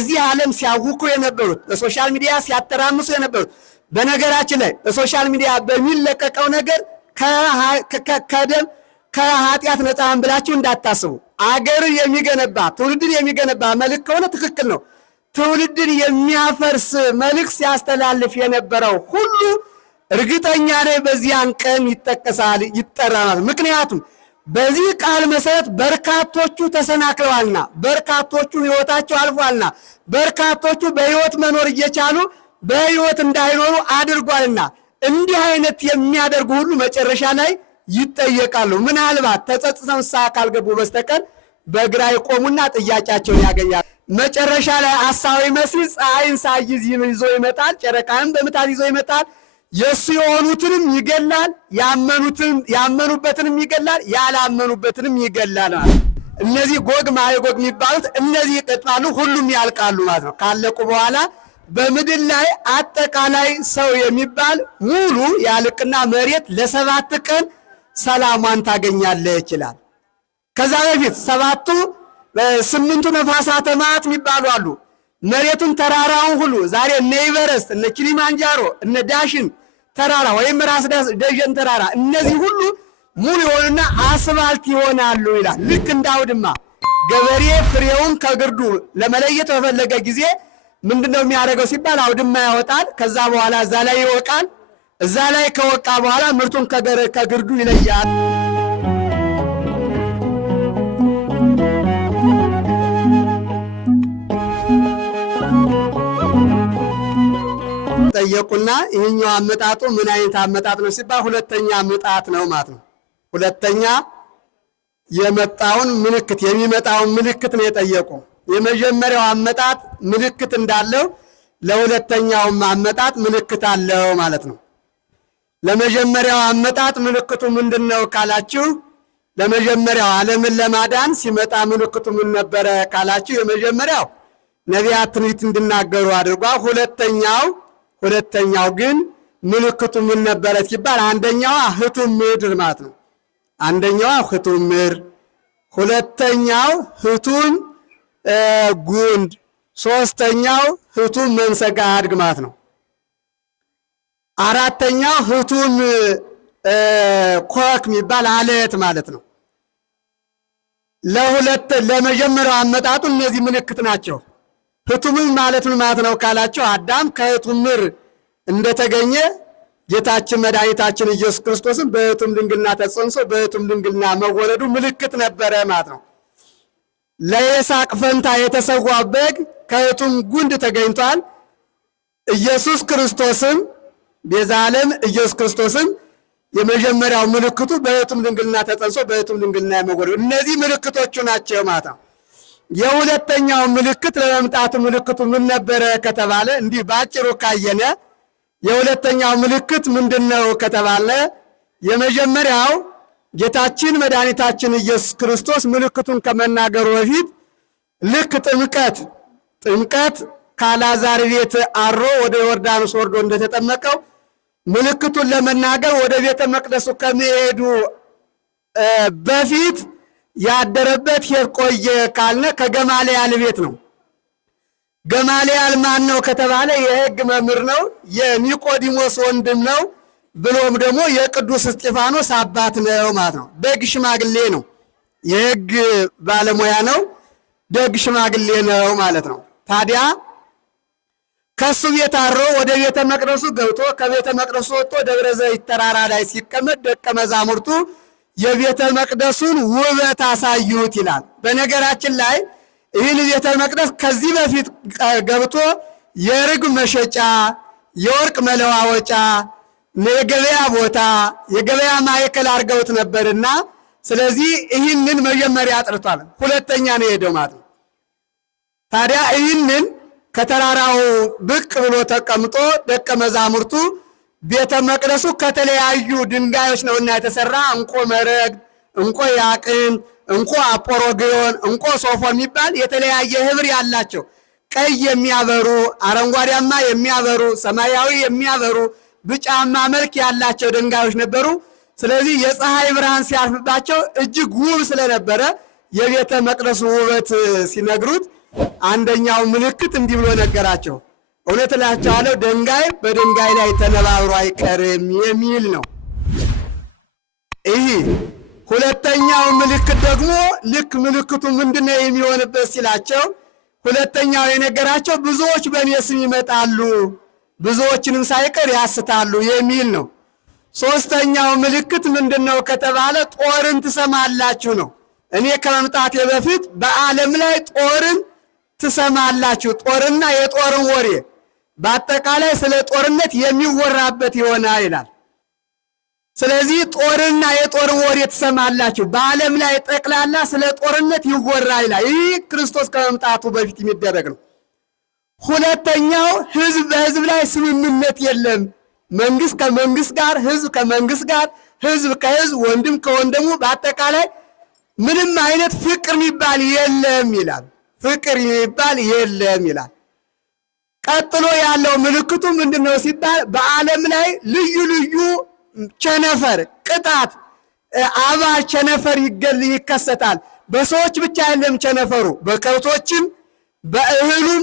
እዚህ ዓለም ሲያውኩ የነበሩት በሶሻል ሚዲያ ሲያተራምሱ የነበሩት በነገራችን ላይ በሶሻል ሚዲያ በሚለቀቀው ነገር ከደም ከኃጢአት ነፃን ብላችሁ እንዳታስቡ። አገር የሚገነባ ትውልድን የሚገነባ መልእክት ከሆነ ትክክል ነው። ትውልድን የሚያፈርስ መልእክት ሲያስተላልፍ የነበረው ሁሉ እርግጠኛ ነኝ በዚያን ቀን ይጠቀሳል ይጠራል። ምክንያቱም በዚህ ቃል መሰረት በርካቶቹ ተሰናክለዋልና፣ በርካቶቹ ሕይወታቸው አልፏልና፣ በርካቶቹ በሕይወት መኖር እየቻሉ በሕይወት እንዳይኖሩ አድርጓልና እንዲህ አይነት የሚያደርጉ ሁሉ መጨረሻ ላይ ይጠየቃሉ። ምናልባት ተጸጽተው ንስሐ ካልገቡ በስተቀር በግራ ይቆሙና ጥያቄያቸውን ያገኛሉ። መጨረሻ ላይ ሐሳዊ መሲህ ፀሐይን ሳይዝ ይዞ ይመጣል፣ ጨረቃንም በምታት ይዞ ይመጣል። የሱ የሆኑትንም ይገላል፣ ያመኑበትንም ይገላል፣ ያላመኑበትንም ይገላል ማለት። እነዚህ ጎግ ማጎግ የሚባሉት እነዚህ ይቀጥላሉ፣ ሁሉም ያልቃሉ ማለት ነው። ካለቁ በኋላ በምድር ላይ አጠቃላይ ሰው የሚባል ሙሉ ያልቅና መሬት ለ7 ቀን ሰላሟን ታገኛለች ይችላል። ከዛ በፊት 8ቱ ነፋሳተ መዓት የሚባሉ አሉ። መሬቱን ተራራውን ሁሉ ዛሬ እነ ኤቨረስት እነ ኪሊማንጃሮ እነ ዳሽን ተራራ ወይም ራስ ደጀን ተራራ እነዚህ ሁሉ ሙሉ ይሆንና አስፋልት ይሆናሉ ይላል። ልክ እንዳውድማ ገበሬ ፍሬውን ከግርዱ ለመለየት በፈለገ ጊዜ ምንድነው የሚያደርገው ሲባል አውድማ ያወጣል። ከዛ በኋላ እዛ ላይ ይወቃል። እዛ ላይ ከወቃ በኋላ ምርቱን ከግርዱ ይለያል። ጠየቁና ይህኛው አመጣጡ ምን አይነት አመጣጥ ነው ሲባል ሁለተኛ ምጣት ነው ማለት ነው። ሁለተኛ የመጣውን ምልክት የሚመጣውን ምልክት ነው የጠየቁ። የመጀመሪያው አመጣጥ ምልክት እንዳለው ለሁለተኛው አመጣጥ ምልክት አለው ማለት ነው። ለመጀመሪያው አመጣጥ ምልክቱ ምንድነው ካላችሁ፣ ለመጀመሪያው ዓለምን ለማዳን ሲመጣ ምልክቱ ምን ነበረ ካላችሁ፣ የመጀመሪያው ነቢያት ትንቢት እንዲናገሩ አድርጓል። ሁለተኛው ግን ምልክቱ ምን ነበረ ሲባል አንደኛዋ ህቱም ምድር ማለት ነው። አንደኛዋ ህቱም ምድር፣ ሁለተኛው ህቱም ጉንድ፣ ሶስተኛው ህቱም መንሰጋ አድግ ማለት ነው። አራተኛው ህቱም ኮክ የሚባል አለት ማለት ነው። ለመጀመሪያው አመጣጡ እነዚህ ምልክት ናቸው። ህቱም ማለት ምን ማለት ነው ካላቸው፣ አዳም ከህቱም ምድር እንደተገኘ ጌታችን መድኃኒታችን ኢየሱስ ክርስቶስን በህቱም ድንግልና ተጸንሶ በህቱም ድንግልና መወለዱ ምልክት ነበረ ማለት ነው። ለይስሐቅ ፈንታ የተሰዋው በግ ከህቱም ጉንድ ተገኝቷል። ኢየሱስ ክርስቶስም ቤዛ ዓለም ኢየሱስ ክርስቶስም የመጀመሪያው ምልክቱ በህቱም ድንግልና ተጸንሶ በህቱም ድንግልና መወለዱ እነዚህ ምልክቶቹ ናቸው ማለት ነው። የሁለተኛው ምልክት ለመምጣቱ ምልክቱ ምን ነበረ ከተባለ እንዲህ ባጭሩ ካየነ የሁለተኛው ምልክት ምንድነው ከተባለ የመጀመሪያው ጌታችን መድኃኒታችን ኢየሱስ ክርስቶስ ምልክቱን ከመናገሩ በፊት ልክ ጥምቀት ካላዛር ቤት አሮ ወደ ዮርዳኖስ ወርዶ እንደተጠመቀው ምልክቱን ለመናገር ወደ ቤተ መቅደሱ ከመሄዱ በፊት ያደረበት የቆየ ካልነ ከገማልያል ቤት ነው። ገማልያል ማን ነው ከተባለ የሕግ መምህር ነው፣ የኒቆዲሞስ ወንድም ነው፣ ብሎም ደግሞ የቅዱስ እስጢፋኖስ አባት ነው ማለት ነው። ደግ ሽማግሌ ነው፣ የሕግ ባለሙያ ነው፣ ደግ ሽማግሌ ነው ማለት ነው። ታዲያ ከሱ ቤት አድሮ ወደ ቤተ መቅደሱ ገብቶ ከቤተ መቅደሱ ወጥቶ ደብረ ዘይት ተራራ ላይ ሲቀመጥ ደቀ መዛሙርቱ የቤተ መቅደሱን ውበት አሳዩት ይላል። በነገራችን ላይ ይህን ቤተ መቅደስ ከዚህ በፊት ገብቶ የርግብ መሸጫ፣ የወርቅ መለዋወጫ፣ የገበያ ቦታ፣ የገበያ ማዕከል አድርገውት ነበርና ስለዚህ ይህንን መጀመሪያ አጥርቷል። ሁለተኛ ነው የሄደው ማለት ነው። ታዲያ ይህንን ከተራራው ብቅ ብሎ ተቀምጦ ደቀ መዛሙርቱ ቤተ መቅደሱ ከተለያዩ ድንጋዮች ነውና የተሰራ እንቆ መረግ፣ እንቆ ያቅን፣ እንቆ አጶሮግዮን፣ እንቆ ሶፎን የሚባል የተለያየ ህብር ያላቸው ቀይ የሚያበሩ፣ አረንጓዴያማ የሚያበሩ፣ ሰማያዊ የሚያበሩ፣ ብጫማ መልክ ያላቸው ድንጋዮች ነበሩ። ስለዚህ የፀሐይ ብርሃን ሲያርፍባቸው እጅግ ውብ ስለነበረ የቤተ መቅደሱ ውበት ሲነግሩት አንደኛው ምልክት እንዲህ ብሎ ነገራቸው። እውነት እላችኋለሁ ድንጋይ በድንጋይ ላይ ተነባብሮ አይቀርም የሚል ነው። ይህ ሁለተኛው ምልክት ደግሞ ልክ ምልክቱ ምንድነው የሚሆንበት ሲላቸው ሁለተኛው የነገራቸው ብዙዎች በእኔ ስም ይመጣሉ ብዙዎችንም ሳይቀር ያስታሉ የሚል ነው። ሶስተኛው ምልክት ምንድነው ከተባለ ጦርን ትሰማላችሁ ነው። እኔ ከመምጣቴ በፊት በዓለም ላይ ጦርን ትሰማላችሁ፣ ጦርና የጦርን ወሬ በአጠቃላይ ስለ ጦርነት የሚወራበት ይሆናል ይላል። ስለዚህ ጦርና የጦርን ወሬ ትሰማላችሁ፣ በዓለም ላይ ጠቅላላ ስለ ጦርነት ይወራ ይላል። ይህ ክርስቶስ ከመምጣቱ በፊት የሚደረግ ነው። ሁለተኛው ህዝብ በህዝብ ላይ ስምምነት የለም። መንግስት ከመንግስት ጋር፣ ህዝብ ከመንግስት ጋር፣ ህዝብ ከህዝብ፣ ወንድም ከወንድሙ በአጠቃላይ ምንም አይነት ፍቅር የሚባል የለም ይላል። ፍቅር የሚባል የለም ይላል። ቀጥሎ ያለው ምልክቱ ምንድነው ሲባል በዓለም ላይ ልዩ ልዩ ቸነፈር፣ ቅጣት፣ አባል ቸነፈር ይከሰታል። በሰዎች ብቻ የለም ቸነፈሩ፣ በከብቶችም፣ በእህሉም፣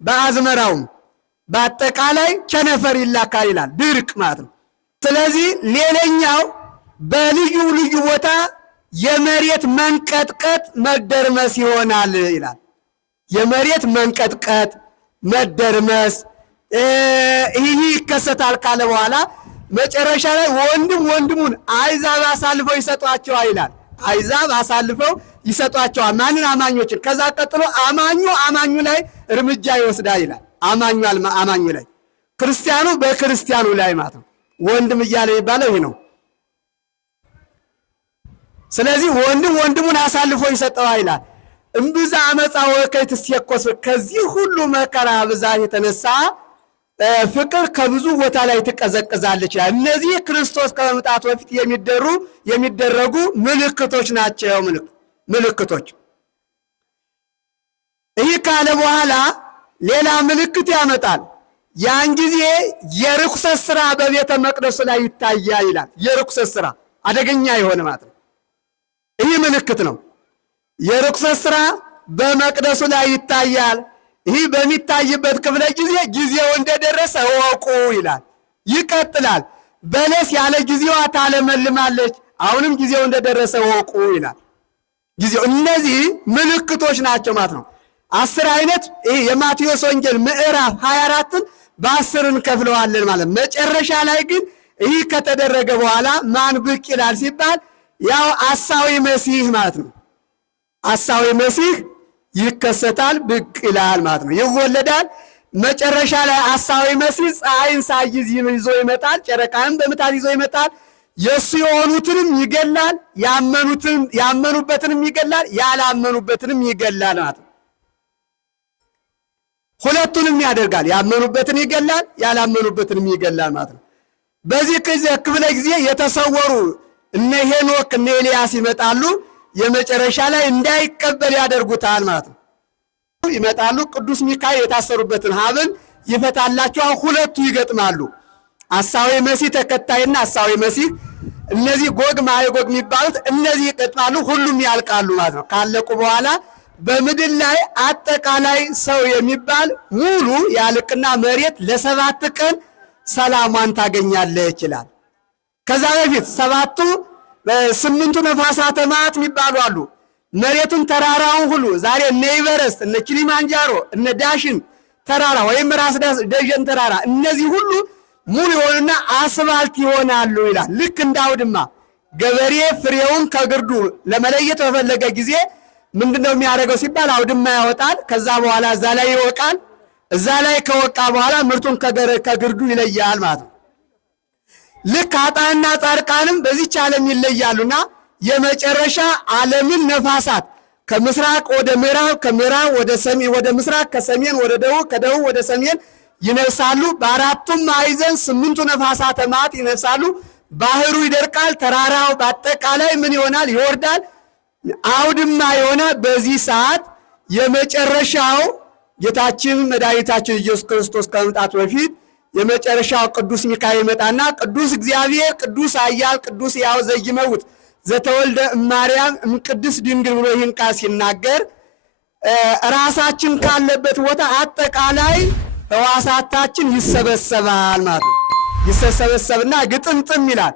በአዝመራውም በአጠቃላይ ቸነፈር ይላካል ይላል። ድርቅ ማለት ነው። ስለዚህ ሌላኛው በልዩ ልዩ ቦታ የመሬት መንቀጥቀጥ መደርመስ ይሆናል ይላል። የመሬት መንቀጥቀጥ መደርመስ ይህ ይከሰታል ካለ በኋላ መጨረሻ ላይ ወንድም ወንድሙን አሕዛብ አሳልፈው ይሰጧቸዋል ይላል። አሕዛብ አሳልፈው ይሰጧቸዋል ማንን? አማኞችን። ከዛ ቀጥሎ አማኙ ላይ እርምጃ ይወስዳል ይላል። አማኙ ላይ ክርስቲያኑ በክርስቲያኑ ላይ ማለት ነው። ወንድም እያለ የሚባለው ይህ ነው። ስለዚህ ወንድም ወንድሙን አሳልፎ ይሰጠዋል ይላል። እምብዛ አመፃ ወከይት ሲያቆስ ከዚህ ሁሉ መከራ ብዛት የተነሳ ፍቅር ከብዙ ቦታ ላይ ትቀዘቅዛለች። እነዚህ ክርስቶስ ከመምጣቱ በፊት የሚደረጉ ምልክቶች ናቸው። ምልክቶች ይህ ካለ በኋላ ሌላ ምልክት ያመጣል። ያን ጊዜ የርኩሰት ስራ በቤተ መቅደሱ ላይ ይታያል ይላል። የርኩሰት ስራ አደገኛ የሆነ ማለት ነው። ይህ ምልክት ነው። የርኩሰት ስራ በመቅደሱ ላይ ይታያል። ይህ በሚታይበት ክፍለ ጊዜው እንደደረሰ እወቁ ይላል። ይቀጥላል። በለስ ያለ ጊዜዋ ታለመልማለች፣ አሁንም ጊዜው እንደደረሰ እወቁ ይላል። ጊዜው እነዚህ ምልክቶች ናቸው ማለት ነው። 10 አይነት ይህ የማቴዎስ ወንጌል ምዕራፍ 24ን በ10 እንከፍለዋለን ማለት። መጨረሻ ላይ ግን ይህ ከተደረገ በኋላ ማን ብቅ ይላል ሲባል ያው ሐሳዊ መሲህ ማለት ነው። ሐሳዊ መሲህ ይከሰታል፣ ብቅ ይላል ማለት ነው። ይወለዳል። መጨረሻ ላይ ሐሳዊ መሲህ ፀሐይን ሳይዝ ይዞ ይመጣል፣ ጨረቃንም በምታት ይዞ ይመጣል። የሱ የሆኑትንም ይገላል፣ ያመኑበትንም ይገላል፣ ያላመኑበትንም ይገላል ማለት ነው። ሁለቱንም ያደርጋል። ያመኑበትን ይገላል፣ ያላመኑበትንም ይገላል ማለት ነው። በዚህ ክፍለ ጊዜ የተሰወሩ እነ ሄኖክ እነ ኤልያስ ይመጣሉ። የመጨረሻ ላይ እንዳይቀበል ያደርጉታል ማለት ነው። ይመጣሉ። ቅዱስ ሚካኤል የታሰሩበትን ሐብል ይፈታላቸዋል። ሁለቱ ይገጥማሉ። ሐሳዊ መሲህ ተከታይና ሐሳዊ መሲህ እነዚህ ጎግ ማዕጎግ የሚባሉት እነዚህ ይገጥማሉ። ሁሉም ያልቃሉ ማለት ነው። ካለቁ በኋላ በምድር ላይ አጠቃላይ ሰው የሚባል ሙሉ ያልቅና መሬት ለ7 ቀን ሰላሟን ታገኛለች ይላል። ከዛ በፊት 8ቱ ነፋሳተ መዓት የሚባሉ አሉ። መሬቱን ተራራውን ሁሉ ዛሬ እነ ኢቨረስት እነ ኪሊማንጃሮ እነ ዳሽን ተራራ ወይም ራስ ደጀን ተራራ እነዚህ ሁሉ ሙሉ የሆኑና አስፋልት ይሆናሉ ይላል። ልክ እንዳውድማ ገበሬ ፍሬውን ከግርዱ ለመለየት በፈለገ ጊዜ ምንድነው የሚያደርገው ሲባል አውድማ ያወጣል። ከዛ በኋላ እዛ ላይ ይወቃል። እዛ ላይ ከወቃ በኋላ ምርቱን ከግርዱ ይለያል ማለት ነው። ልክ ኃጥአንና ጻድቃንም በዚች ዓለም ይለያሉና የመጨረሻ ዓለምን ነፋሳት ከምስራቅ ወደ ምዕራብ፣ ከምዕራብ ወደ ሰሜን፣ ወደ ምስራቅ፣ ከሰሜን ወደ ደቡብ፣ ከደቡብ ወደ ሰሜን ይነፍሳሉ። በአራቱም ማዕዘን 8ቱ ነፋሳተ መዓት ይነፍሳሉ። ባህሩ ይደርቃል። ተራራው በአጠቃላይ ምን ይሆናል? ይወርዳል። አውድማ የሆነ በዚህ ሰዓት የመጨረሻው ጌታችን መድኃኒታችን ኢየሱስ ክርስቶስ ከመምጣቱ በፊት የመጨረሻው ቅዱስ ሚካኤል ይመጣና ቅዱስ እግዚአብሔር ቅዱስ ኃያል ቅዱስ ሕያው ዘይመውት ዘተወልደ እማርያም እምቅድስት ድንግል ብሎ ይህን ቃል ሲናገር ራሳችን ካለበት ቦታ አጠቃላይ ሕዋሳታችን ይሰበሰባል ማለት ነው። ይሰበሰብና ግጥምጥም ይላል።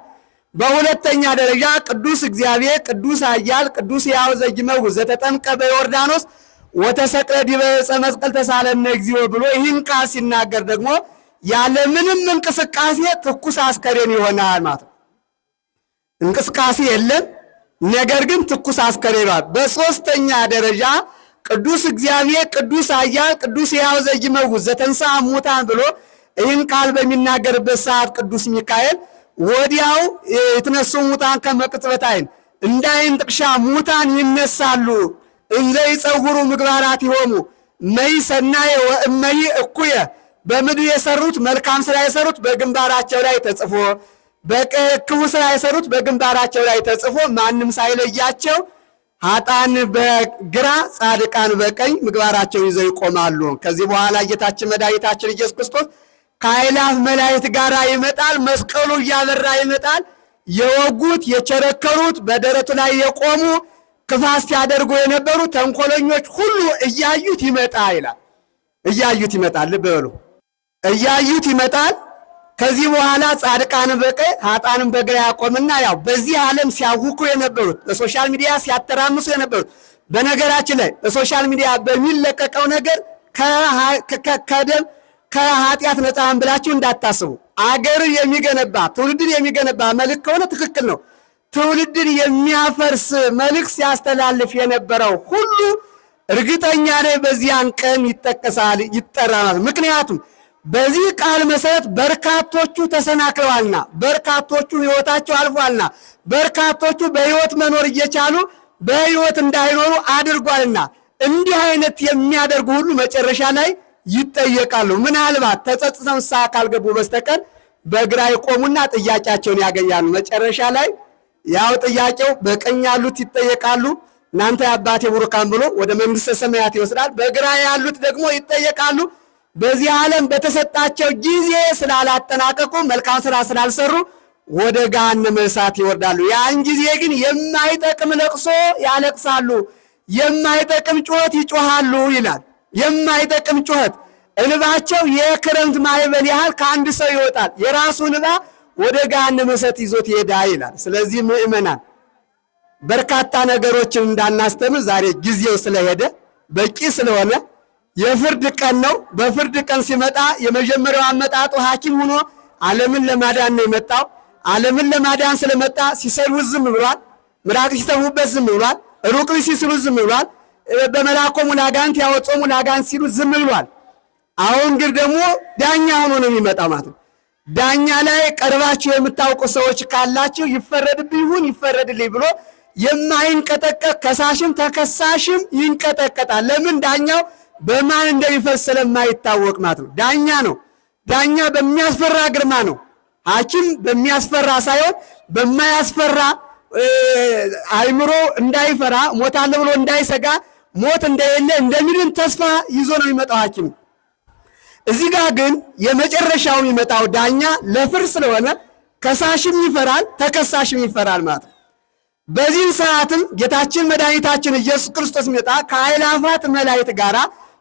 በሁለተኛ ደረጃ ቅዱስ እግዚአብሔር ቅዱስ ኃያል ቅዱስ ሕያው ዘኢይመውት ዘተጠምቀ በዮርዳኖስ ወተሰቅለ ዲበ ዕፀ መስቀል ተሳለነ እግዚኦ ብሎ ይህን ቃል ሲናገር ደግሞ ያለምንም እንቅስቃሴ ትኩስ አስከሬን ይሆናል ማለት ነው። እንቅስቃሴ የለም፣ ነገር ግን ትኩስ አስከሬን ይሆናል። በሶስተኛ ደረጃ ቅዱስ እግዚአብሔር ቅዱስ ኃያል ቅዱስ ሕያው ዘኢይመውት ዘተንሥአ እሙታን ብሎ ይህን ቃል በሚናገርበት ሰዓት ቅዱስ ሚካኤል ወዲያው የተነሱ ሙታን ከመቅጽበት ዓይን እንደ ዓይን ጥቅሻ ሙታን ይነሳሉ። እንዘ ይጸውሩ ምግባራቲሆሙ እመይ ሰናየ ወእመይ እኩየ በምድር የሰሩት መልካም ስራ የሰሩት በግንባራቸው ላይ ተጽፎ በክፉ ስራ የሰሩት በግንባራቸው ላይ ተጽፎ ማንም ሳይለያቸው ኃጥአን በግራ ጻድቃን በቀኝ ምግባራቸውን ይዘው ይቆማሉ። ከዚህ በኋላ ጌታችን መድኃኒታችን ኢየሱስ ክርስቶስ ከአእላፍ መላእክት ጋር ይመጣል። መስቀሉ እያበራ ይመጣል። የወጉት የቸረከሩት በደረቱ ላይ የቆሙ ክፋት ሲያደርጉ የነበሩ ተንኮለኞች ሁሉ እያዩት ይመጣ ይላል። እያዩት ይመጣል። ልብ በሉ፣ እያዩት ይመጣል። ከዚህ በኋላ ጻድቃን በቀኝ ኃጥአንን በግራ ያቆምና ያው በዚህ ዓለም ሲያውኩ የነበሩት በሶሻል ሚዲያ ሲያተራምሱ የነበሩት በነገራችን ላይ በሶሻል ሚዲያ በሚለቀቀው ነገር ከደም ከኃጢአት ነፃን ብላችሁ እንዳታስቡ። አገር የሚገነባ ትውልድን የሚገነባ መልእክት ከሆነ ትክክል ነው። ትውልድን የሚያፈርስ መልእክት ሲያስተላልፍ የነበረው ሁሉ እርግጠኛ ነኝ በዚያን ቀን ይጠቀሳል፣ ይጠራል። ምክንያቱም በዚህ ቃል መሰረት በርካቶቹ ተሰናክለዋልና፣ በርካቶቹ ሕይወታቸው አልፏልና፣ በርካቶቹ በሕይወት መኖር እየቻሉ በሕይወት እንዳይኖሩ አድርጓልና እንዲህ አይነት የሚያደርጉ ሁሉ መጨረሻ ላይ ይጠየቃሉ። ምናልባት ተጸጽተው ንስሐ ካልገቡ በስተቀር በግራ ይቆሙና ጥያቄያቸውን ያገኛሉ። መጨረሻ ላይ ያው ጥያቄው በቀኝ ያሉት ይጠየቃሉ፣ እናንተ የአባቴ ቡሩካን ብሎ ወደ መንግሥተ ሰማያት ይወስዳል። በግራ ያሉት ደግሞ ይጠየቃሉ። በዚህ ዓለም በተሰጣቸው ጊዜ ስላላጠናቀቁ መልካም ስራ ስላልሰሩ ወደ ገሃነመ እሳት ይወርዳሉ። ያን ጊዜ ግን የማይጠቅም ለቅሶ ያለቅሳሉ፣ የማይጠቅም ጩኸት ይጮሃሉ ይላል። የማይጠቅም ጩኸት እንባቸው የክረምት ማዕበል ያህል ከአንድ ሰው ይወጣል። የራሱ እንባ ወደ ገሃነመ እሳት ይዞት ይሄዳል ይላል። ስለዚህ ምእመናን በርካታ ነገሮችን እንዳናስተምር ዛሬ ጊዜው ስለሄደ በቂ ስለሆነ የፍርድ ቀን ነው። በፍርድ ቀን ሲመጣ የመጀመሪያው አመጣጡ ሐኪም ሆኖ ዓለምን ለማዳን ነው የመጣው። ዓለምን ለማዳን ስለመጣ ሲሰድቡት ዝም ብሏል። ምራቅ ሲተፉበት ዝም ብሏል። ሩቅ ሲስሉት ዝም ብሏል። በመላኮሙ ለአጋንንት ያወጾሙ ለአጋንንት ሲሉ ዝም ብሏል። አሁን ግን ደግሞ ዳኛ ሆኖ ነው የሚመጣው ማለት ነው። ዳኛ ላይ ቀርባችሁ የምታውቁ ሰዎች ካላችሁ ይፈረድብኝ ይሁን ይፈረድልኝ ብሎ የማይንቀጠቀጥ ከሳሽም ተከሳሽም ይንቀጠቀጣል። ለምን? ዳኛው በማን እንደሚፈርድ ስለማይታወቅ ማለት ነው። ዳኛ ነው። ዳኛ በሚያስፈራ ግርማ ነው። ሐኪም በሚያስፈራ ሳይሆን በማያስፈራ አይምሮ እንዳይፈራ ሞታለሁ ብሎ እንዳይሰጋ ሞት እንደሌለ እንደሚድን ተስፋ ይዞ ነው የሚመጣው ሐኪም። እዚህ ጋር ግን የመጨረሻው የሚመጣው ዳኛ ለፍርድ ስለሆነ ከሳሽም ይፈራል፣ ተከሳሽም ይፈራል ማለት ነው። በዚህ ሰዓትም ጌታችን መድኃኒታችን ኢየሱስ ክርስቶስ ሲመጣ ከአእላፋት መላእክት ጋራ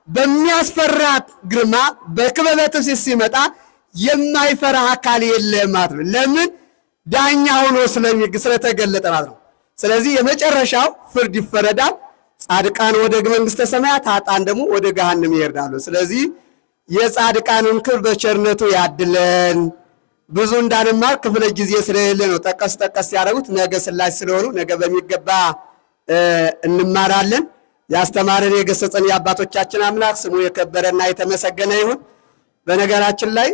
በሚያስፈራት ግርማ በክበበ ትፍስሕት ሲመጣ የማይፈራ አካል የለም ማለት ነው። ለምን? ዳኛ ሆኖ ስለተገለጠ ማለት ነው። ስለዚህ የመጨረሻው ፍርድ ይፈረዳል። ጻድቃን ወደ መንግሥተ ሰማያት፣ ኃጥአን ደግሞ ወደ ገሃነም ይሄዳሉ። ስለዚህ የጻድቃንን ክብር በቸርነቱ ያድለን። ብዙ እንዳንማር ክፍለ ጊዜ ስለሌለ ነው ጠቀስ ጠቀስ ያደረጉት። ነገ ስላሴ ስለሆኑ ነገ በሚገባ እንማራለን። ያስተማረን የገሰጸን የአባቶቻችን አምላክ ስሙ የከበረና የተመሰገነ ይሁን። በነገራችን ላይ